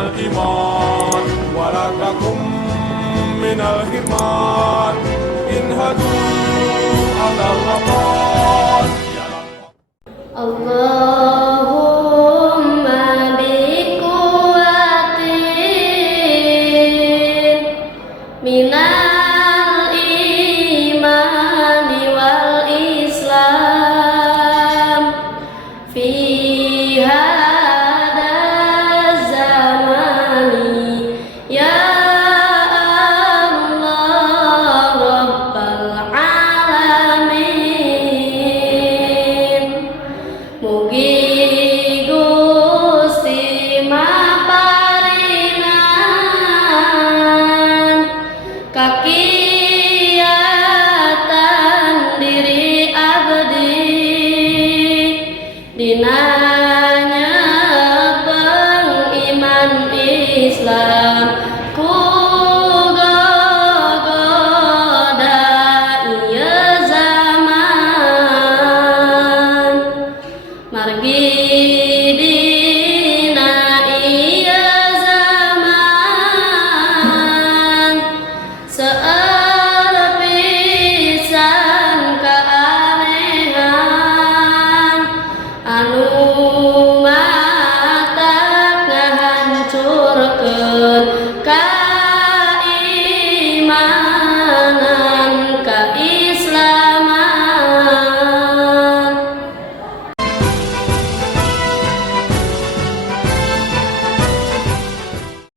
الإيمان ولا تكن من الحرمان إن هدوا على الرقاد Allahumma biquwatin minal imani wal islam fi hada zamani ya Allah rabbal alamin. Mugi Gusti maparingan kakiatan diri abdi dinanya pengiman Islam ku gogoda ieu zaman margi dina ieu zaman seueur pisan kaanehan anu matak ngahancurkeun